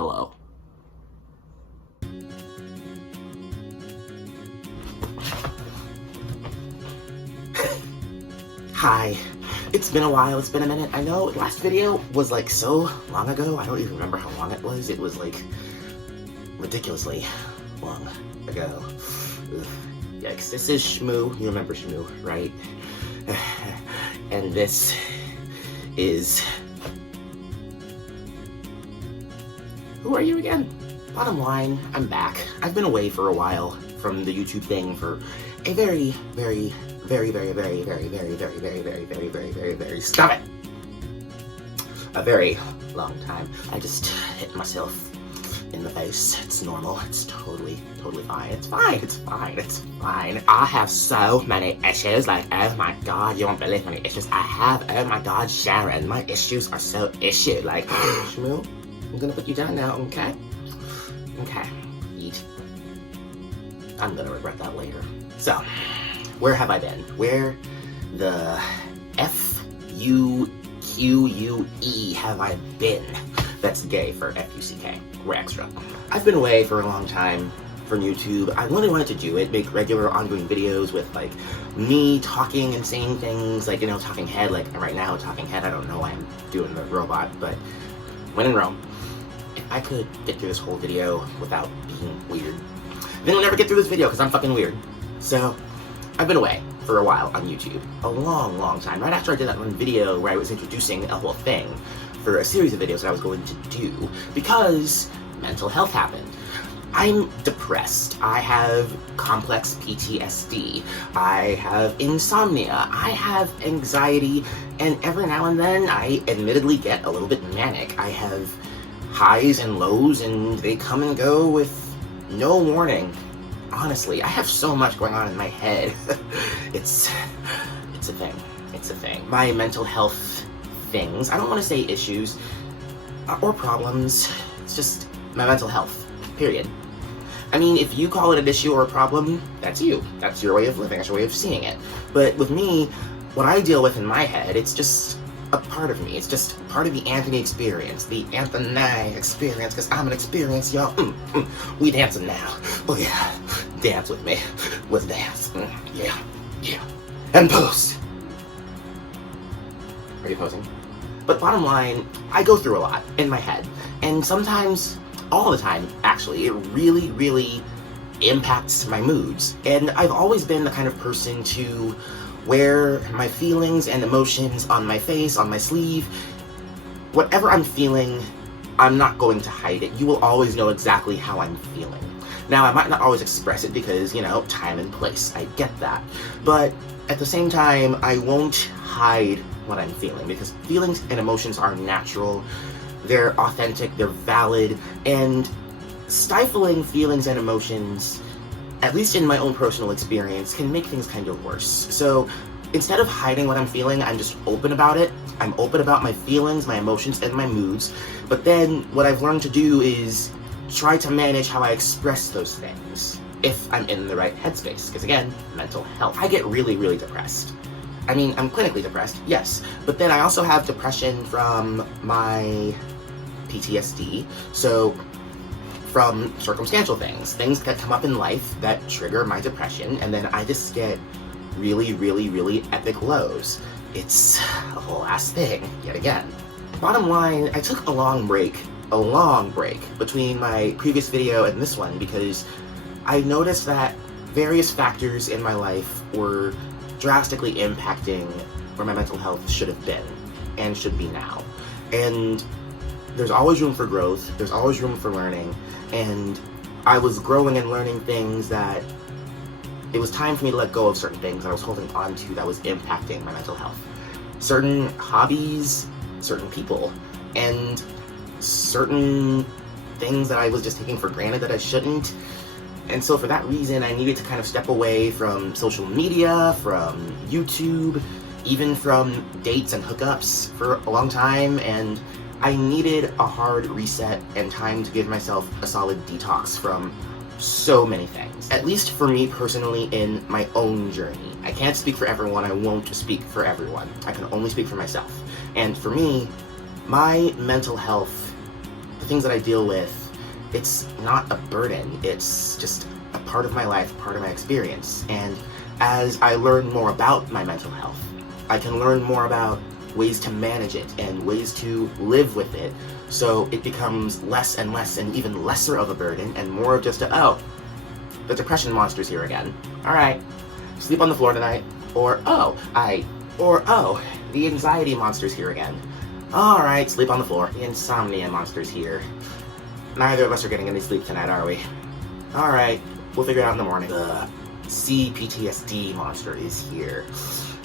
Hello. Hi. It's been a while, it's been a minute. I know last video was like so long ago, I don't even remember how long it was. It was like ridiculously long ago. Ugh. Yikes. This is Shmoo. You remember Shmoo, right? And this is... Who are you again? Bottom line, I'm back. I've been away for a while from the YouTube thing for a very stop it! A very long time. I just hit myself in the face. It's normal. It's totally fine. It's fine. I have so many issues. Like, oh my god, you won't believe how many issues I have. Oh my god, Sharon, my issues are so issued. Like, Shmoo, I'm gonna put you down now, okay? Okay. Eat. I'm gonna regret that later. So, where have I been? Where the F-U-Q-U-E have I been? That's gay for F-U-C-K. We're extra. I've been away for a long time from YouTube. I really wanted to do it, make regular ongoing videos with like me talking and saying things, like, you know, talking head, like right now, talking head. I don't know why I'm doing the robot, but when in Rome, if I could get through this whole video without being weird, then we'll never get through this video because I'm fucking weird. So, I've been away for a while on YouTube. A long time. Right after I did that one video where I was introducing a whole thing for a series of videos that I was going to do because mental health happened. I'm depressed. I have complex PTSD. I have insomnia. I have anxiety. And every now and then, I admittedly get a little bit manic. I have highs and lows, and they come and go with no warning. Honestly, I have so much going on in my head. It's a thing. It's a thing. My mental health things, I don't want to say issues or problems, it's just my mental health, period. I mean, if you call it an issue or a problem, that's you. That's your way of living, that's your way of seeing it. But with me, what I deal with in my head, it's just a part of me. It's just part of the Anthony experience, the Anthony experience, because I'm an experience, y'all. We dancing now. Oh yeah, dance with me. Let's dance. Yeah. And pose. Are you posing? But bottom line, I go through a lot in my head. And sometimes, all the time, actually, it really impacts my moods. And I've always been the kind of person to wear my feelings and emotions on my face, on my sleeve. Whatever I'm feeling, I'm not going to hide it. You will always know exactly how I'm feeling. Now, I might not always express it because, you know, time and place. I get that. But at the same time, I won't hide what I'm feeling because feelings and emotions are natural. They're authentic, they're valid, and stifling feelings and emotions, at least in my own personal experience, can make things kind of worse. So instead of hiding what I'm feeling, I'm just open about it. I'm open about my feelings, my emotions, and my moods. But then what I've learned to do is try to manage how I express those things if I'm in the right headspace. Because again, mental health. I get really depressed. I mean, I'm clinically depressed, yes. But then I also have depression from my PTSD. So from circumstantial things that come up in life that trigger my depression, and then I just get really epic lows. It's a whole ass thing, yet again. Bottom line, I took a long break between my previous video and this one because I noticed that various factors in my life were drastically impacting where my mental health should have been and should be now. And there's always room for growth, there's always room for learning, and I was growing and learning things that it was time for me to let go of certain things I was holding on to that was impacting my mental health. Certain hobbies, certain people, and certain things that I was just taking for granted that I shouldn't. And so for that reason, I needed to kind of step away from social media, from YouTube, even from dates and hookups for a long time, and I needed a hard reset and time to give myself a solid detox from so many things. At least for me personally in my own journey. I can't speak for everyone, I won't speak for everyone. I can only speak for myself. And for me, my mental health, the things that I deal with, it's not a burden. It's just a part of my life, part of my experience. And as I learn more about my mental health, I can learn more about ways to manage it and ways to live with it, so it becomes less and less and even lesser of a burden and more of just a, oh, the depression monster's here again. Alright, sleep on the floor tonight. Or oh, the anxiety monster's here again. Alright, sleep on the floor. The insomnia monster's here. Neither of us are getting any sleep tonight, are we? Alright, we'll figure it out in the morning. The CPTSD monster is here.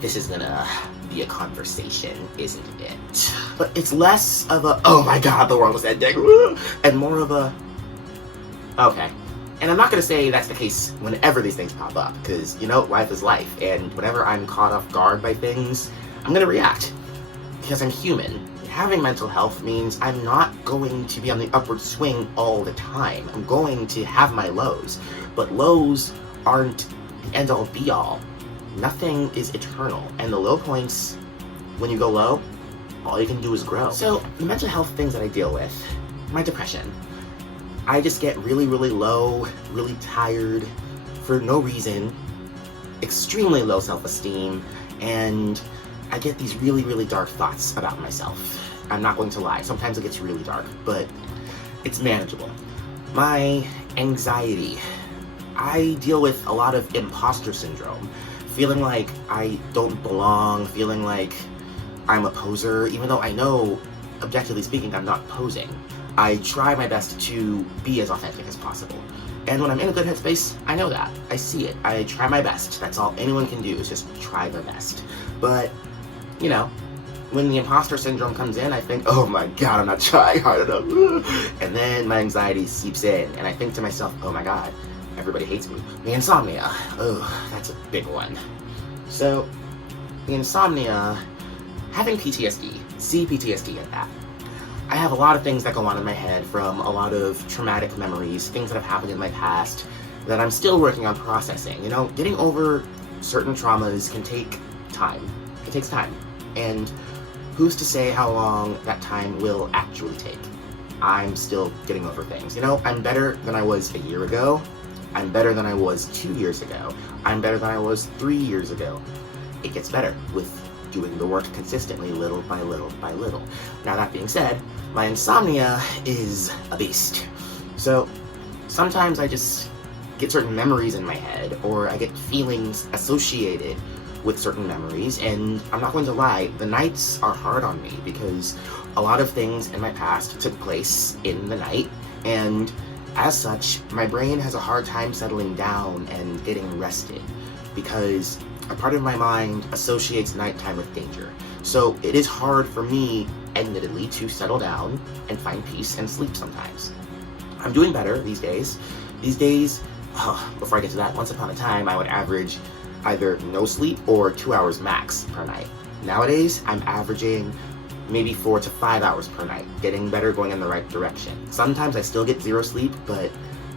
This is gonna be a conversation, isn't it? But it's less of a, oh my god, the world is ending, and more of a, okay. And I'm not gonna say that's the case whenever these things pop up, because, you know, life is life, and whenever I'm caught off guard by things, I'm gonna react, because I'm human. Having mental health means I'm not going to be on the upward swing all the time. I'm going to have my lows, but lows aren't the end-all be-all. Nothing is eternal, and the low points, when you go low, all you can do is grow. So, the mental health things that I deal with, my depression, I just get really, really low, really tired, for no reason, extremely low self-esteem, and I get these really, really dark thoughts about myself. I'm not going to lie, sometimes it gets really dark, but it's manageable. My anxiety, I deal with a lot of imposter syndrome. Feeling like I don't belong, feeling like I'm a poser, even though I know, objectively speaking, I'm not posing. I try my best to be as authentic as possible. And when I'm in a good headspace, I know that. I see it. I try my best. That's all anyone can do, is just try their best. But, you know, when the imposter syndrome comes in, I think, oh my god, I'm not trying hard enough. And then my anxiety seeps in, and I think to myself, oh my god, everybody hates me. The insomnia, oh, that's a big one. So, the insomnia, having PTSD, CPTSD and that, I have a lot of things that go on in my head from a lot of traumatic memories, things that have happened in my past that I'm still working on processing. You know, getting over certain traumas can take time. It takes time. And who's to say how long that time will actually take? I'm still getting over things. You know, I'm better than I was a year ago. I'm better than I was 2 years ago. I'm better than I was 3 years ago. It gets better with doing the work consistently, little by little by little. Now that being said, my insomnia is a beast. So sometimes I just get certain memories in my head, or I get feelings associated with certain memories, and I'm not going to lie, the nights are hard on me because a lot of things in my past took place in the night, and as such, my brain has a hard time settling down and getting rested because a part of my mind associates nighttime with danger. So it is hard for me, admittedly, to settle down and find peace and sleep sometimes. I'm doing better these days. These days, before I get to that, once upon a time, I would average either no sleep or 2 hours max per night. Nowadays, I'm averaging maybe 4 to 5 hours per night, getting better, going in the right direction. Sometimes I still get zero sleep, but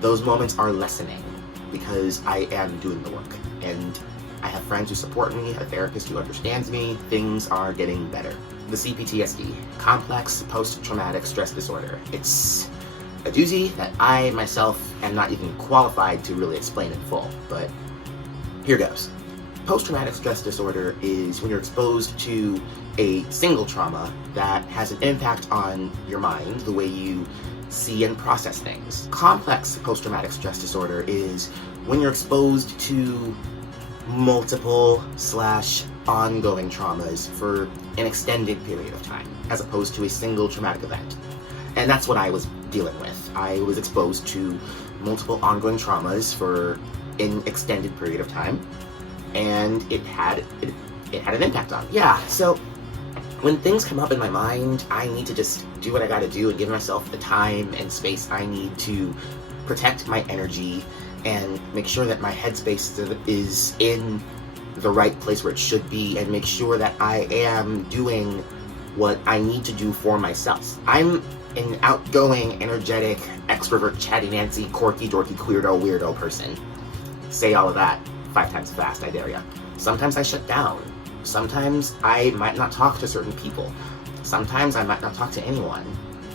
those moments are lessening because I am doing the work. And I have friends who support me, a therapist who understands me, things are getting better. The CPTSD, complex post-traumatic stress disorder. It's a doozy that I myself am not even qualified to really explain in full, but here goes. Post-traumatic stress disorder is when you're exposed to a single trauma that has an impact on your mind, the way you see and process things. Complex post-traumatic stress disorder is when you're exposed to multiple / ongoing traumas for an extended period of time, as opposed to a single traumatic event. And that's what I was dealing with. I was exposed to multiple ongoing traumas for an extended period of time, and it had an impact on me. Yeah, so when things come up in my mind, I need to just do what I gotta do and give myself the time and space I need to protect my energy and make sure that my headspace is in the right place where it should be, and make sure that I am doing what I need to do for myself. I'm an outgoing, energetic, extrovert, chatty Nancy, quirky, dorky, queerdo, weirdo person. Say all of that 5 times fast, I dare ya. Sometimes I shut down. Sometimes I might not talk to certain people. Sometimes I might not talk to anyone.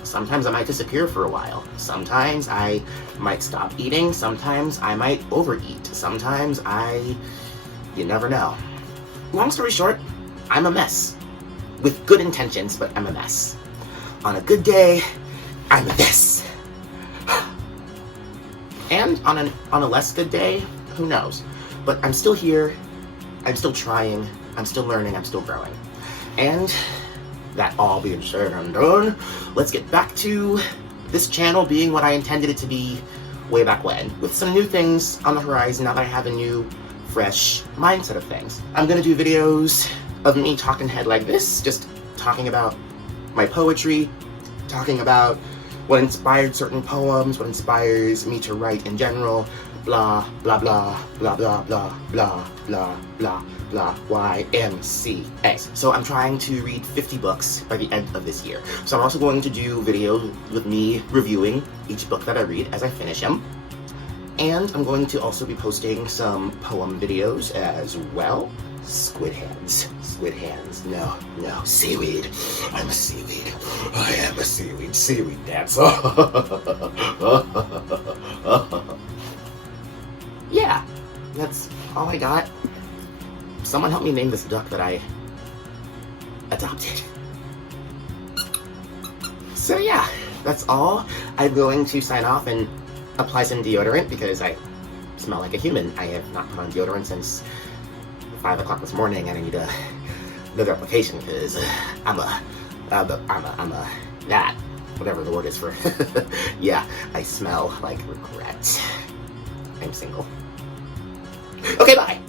Sometimes I might disappear for a while. Sometimes I might stop eating. Sometimes I might overeat. Sometimes you never know. Long story short, I'm a mess. With good intentions, but I'm a mess. On a good day, I'm a mess. And on a less good day, who knows? But I'm still here, I'm still trying, I'm still learning, I'm still growing. And that all being said and done, let's get back to this channel being what I intended it to be way back when, with some new things on the horizon now that I have a new, fresh mindset of things. I'm gonna do videos of me talking head like this, just talking about my poetry, talking about what inspired certain poems, what inspires me to write in general, blah, blah, blah, blah, blah, blah, blah, blah, blah, blah, YMCA. So I'm trying to read 50 books by the end of this year. So I'm also going to do videos with me reviewing each book that I read as I finish them. And I'm going to also be posting some poem videos as well. Squid hands. Squid hands. No, no. Seaweed. I'm a seaweed. I am a seaweed. Seaweed dancer. Yeah, that's all I got. Someone help me name this duck that I adopted. So yeah, that's all. I'm going to sign off and apply some deodorant because I smell like a human. I have not put on deodorant since 5 o'clock this morning, and I need another application because I'm a that, whatever the word is for. Yeah, I smell like regret. I'm single. Okay, bye.